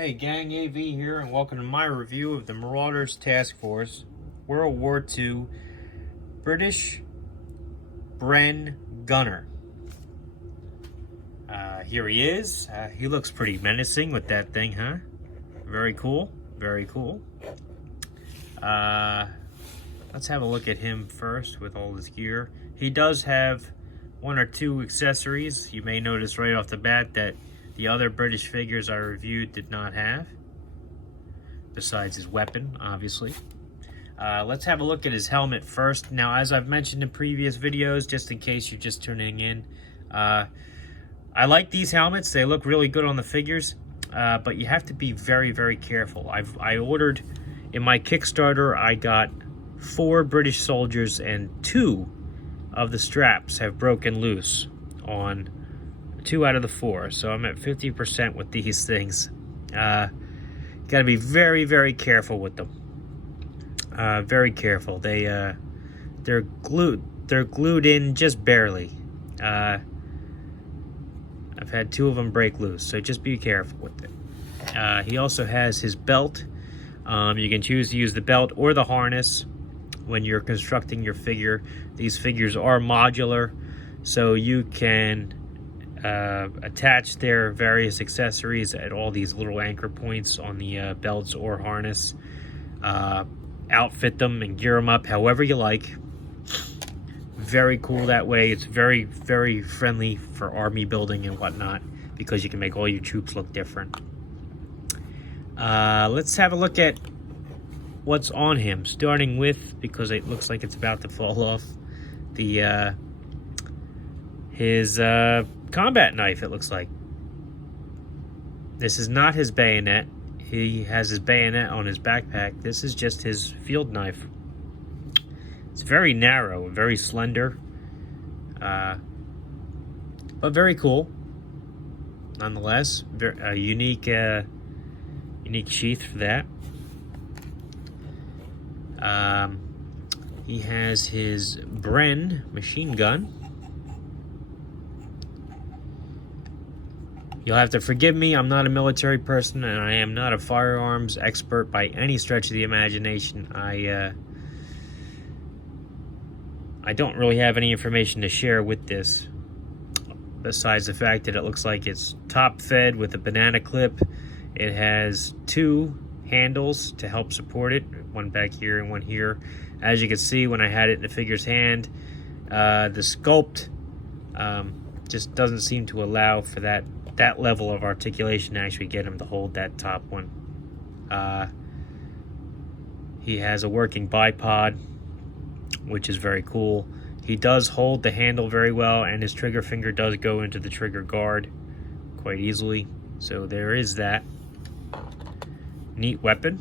Hey gang, AV here, and welcome to my review of the Marauders Task Force World War II British Bren Gunner. Here he is. He looks pretty menacing with that thing, huh? Very cool, very cool. Let's have a look at him first with all his gear. He does have one or two accessories. You may notice right off the bat that the other British figures I reviewed did not have, besides his weapon, obviously. Let's have a look at his helmet first. Now, as I've mentioned in previous videos, just in case you're just tuning in, I like these helmets. They look really good on the figures, but you have to be very, very careful. I ordered, in my Kickstarter, I got 4 British soldiers, and 2 of the straps have broken loose on 2 out of the 4, so I'm at 50% with these things. Got to be very, very careful with them. Very careful. They're glued in just barely. I've had 2 of them break loose, so just be careful with it. He also has his belt. You can choose to use the belt or the harness when you're constructing your figure. These figures are modular, so you can attach their various accessories at all these little anchor points on the belts or harness. Outfit them and gear them up however you like. Very cool that way. It's very, very friendly for army building and whatnot, because you can make all your troops look different. Let's have a look at what's on him, starting with, because it looks like it's about to fall off, his combat knife. It looks like this is not his bayonet. He has his bayonet on his backpack. This is just his field knife. It's very narrow, very slender, but very cool nonetheless. A unique sheath for that. He has his Bren machine gun. You'll have to forgive me, I'm not a military person, and I am not a firearms expert by any stretch of the imagination. I don't really have any information to share with this, besides the fact that it looks like it's top fed with a banana clip. It has 2 handles to help support it, one back here and one here. As you can see, when I had it in the figure's hand, the sculpt just doesn't seem to allow for that level of articulation to actually get him to hold that top one. He has a working bipod, which is very cool. He does hold the handle very well, and his trigger finger does go into the trigger guard quite easily. So there is that. Neat weapon.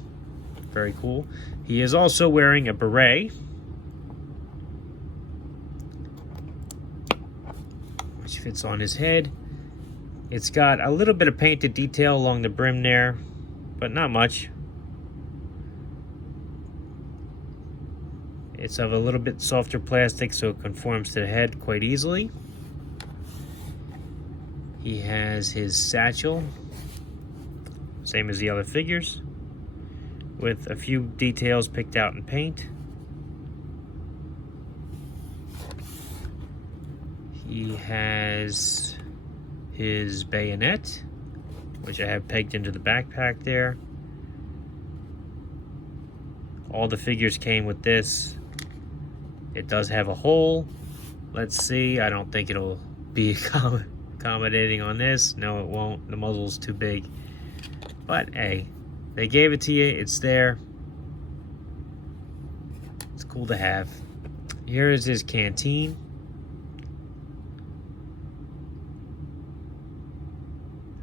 Very cool. He is also wearing a beret, which fits on his head. It's got a little bit of painted detail along the brim there, but not much. It's of a little bit softer plastic, so it conforms to the head quite easily. He has his satchel, same as the other figures, with a few details picked out in paint. He has his bayonet, which I have pegged into the backpack there. All the figures came with this. It does have a hole. Let's see. I don't think it'll be accommodating on this. No, it won't. The muzzle's too big. But hey, they gave it to you. It's there. It's cool to have. Here is his canteen.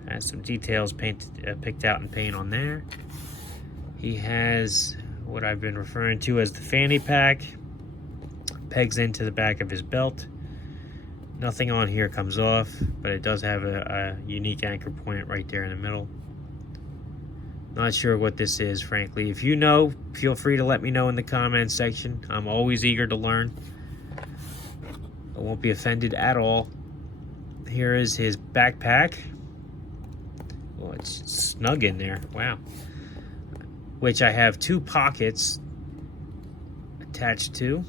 Has some details picked out in paint on there. He has what I've been referring to as the Fanny Pack. Pegs into the back of his belt. Nothing on here comes off, but it does have a unique anchor point right there in the middle. Not sure what this is, frankly. If you know, feel free to let me know in the comments section. I'm always eager to learn. I won't be offended at all. Here is his backpack. Oh, it's snug in there. Wow. Which I have 2 pockets attached to.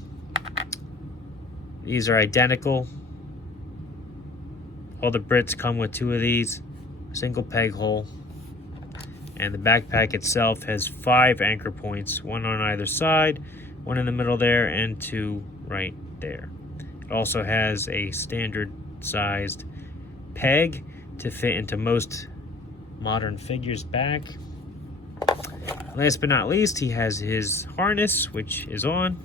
These are identical. All the Brits come with 2 of these. Single peg hole. And the backpack itself has 5 anchor points. 1 on either side, 1 in the middle there, and 2 right there. It also has a standard sized peg to fit into most modern figures' back. Last but not least, he has his harness, which is on,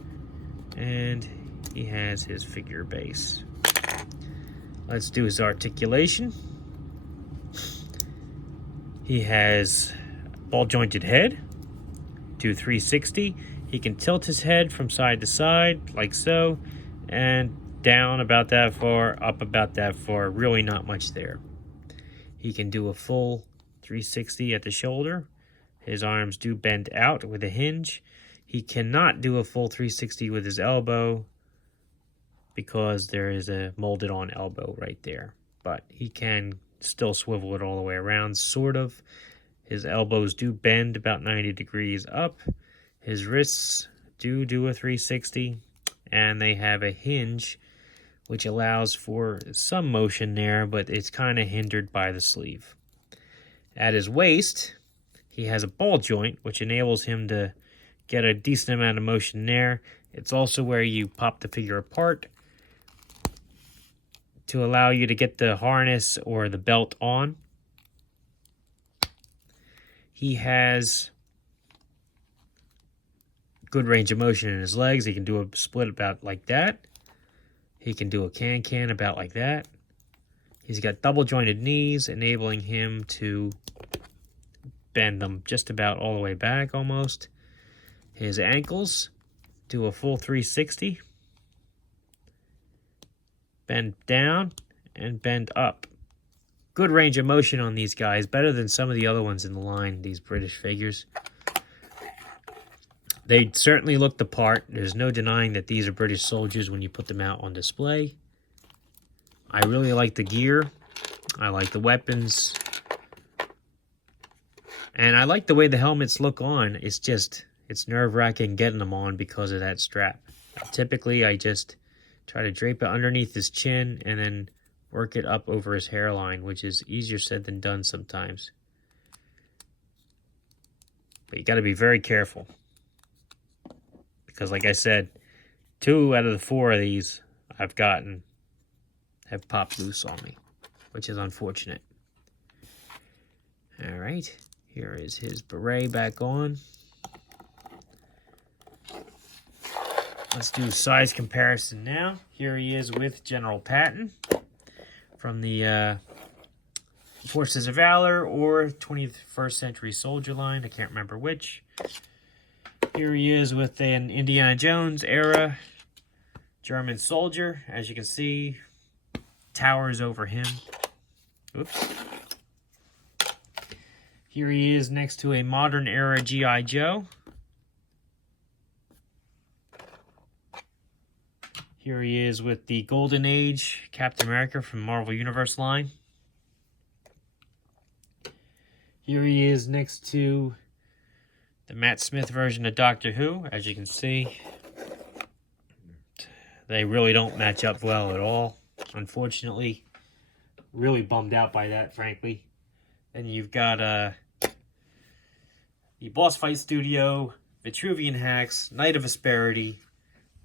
and he has his figure base. Let's do his articulation. He has ball jointed head, do 360. He can tilt his head from side to side, like so, and down about that far, up about that far, really not much there. He can do a full 360 at the shoulder. His arms do bend out with a hinge. He cannot do a full 360 with his elbow because there is a molded on elbow right there. But he can still swivel it all the way around, sort of. His elbows do bend about 90 degrees up. His wrists do a 360, and they have a hinge which allows for some motion there, but it's kind of hindered by the sleeve. At his waist, he has a ball joint, which enables him to get a decent amount of motion there. It's also where you pop the figure apart to allow you to get the harness or the belt on. He has good range of motion in his legs. He can do a split about like that. He can do a can about like that. He's got double jointed knees, enabling him to bend them just about all the way back almost. His ankles do a full 360. Bend down and bend up. Good range of motion on these guys, better than some of the other ones in the line, these British figures. They certainly look the part. There's no denying that these are British soldiers when you put them out on display. I really like the gear. I like the weapons. And I like the way the helmets look on. It's nerve-wracking getting them on because of that strap. Typically, I just try to drape it underneath his chin and then work it up over his hairline, which is easier said than done sometimes. But you got to be very careful. Because like I said, 2 out of the 4 of these I've gotten have popped loose on me, which is unfortunate. All right, here is his beret back on. Let's do size comparison now. Here he is with General Patton from the Forces of Valor or 21st Century Soldier line. I can't remember which. Here he is with an Indiana Jones era German soldier. As you can see, towers over him. Oops. Here he is next to a modern era G.I. Joe. Here he is with the Golden Age Captain America from Marvel Universe line. Here he is next to the Matt Smith version of Doctor Who. As you can see, they really don't match up well at all. Unfortunately, really bummed out by that, frankly. Then you've got the Boss Fight Studio, Vitruvian Hacks, Knight of Asperity.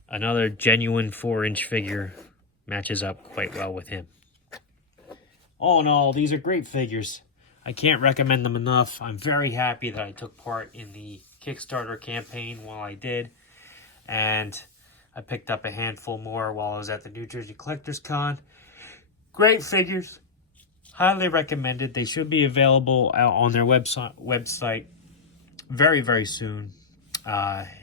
Another genuine 4-inch figure matches up quite well with him. All in all, these are great figures. I can't recommend them enough. I'm very happy that I took part in the Kickstarter campaign while I did. And I picked up a handful more while I was at the New Jersey Collectors Con. Great figures. Highly recommended. They should be available out on their website very, very soon.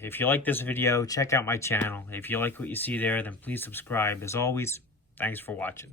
If you like this video, check out my channel. If you like what you see there, then please subscribe. As always, thanks for watching.